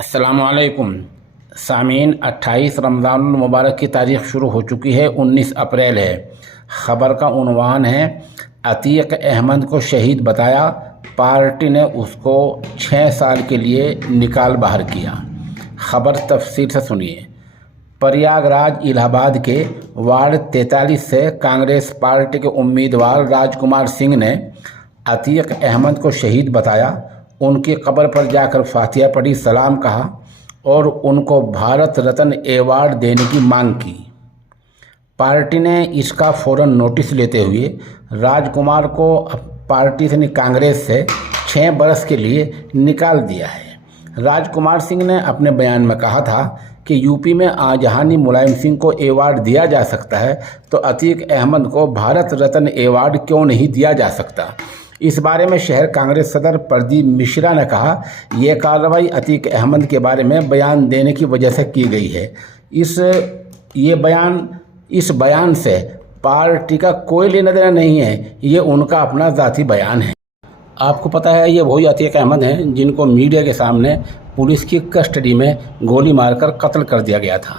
अस्सलामुअलैकुम सामीन। 28 रमज़ान मुबारक की तारीख़ शुरू हो चुकी है। 19 अप्रैल है। ख़बर का उन्वान है अतीक अहमद को शहीद बताया, पार्टी ने उसको 6 साल के लिए निकाल बाहर किया। ख़बर तफसील से सुनिए। प्रयागराज इलाहाबाद के वार्ड 43 से कांग्रेस पार्टी के उम्मीदवार राजकुमार सिंह ने अतीक अहमद को शहीद बताया, उनकी कब्र पर जाकर फातिहा पढ़ी, सलाम कहा और उनको भारत रत्न अवार्ड देने की मांग की। पार्टी ने इसका फ़ौरन नोटिस लेते हुए राजकुमार को पार्टी से कांग्रेस से 6 बरस के लिए निकाल दिया है। राजकुमार सिंह ने अपने बयान में कहा था कि यूपी में आजहानी मुलायम सिंह को अवार्ड दिया जा सकता है तो अतीक अहमद को भारत रत्न अवार्ड क्यों नहीं दिया जा सकता। इस बारे में शहर कांग्रेस सदर प्रदीप मिश्रा ने कहा, यह कार्रवाई अतीक अहमद के बारे में बयान देने की वजह से की गई है। इस बयान से पार्टी का कोई लेना देना नहीं है, ये उनका अपना ज़ाती बयान है। आपको पता है ये वही अतीक अहमद हैं जिनको मीडिया के सामने पुलिस की कस्टडी में गोली मारकर कत्ल कर दिया गया था।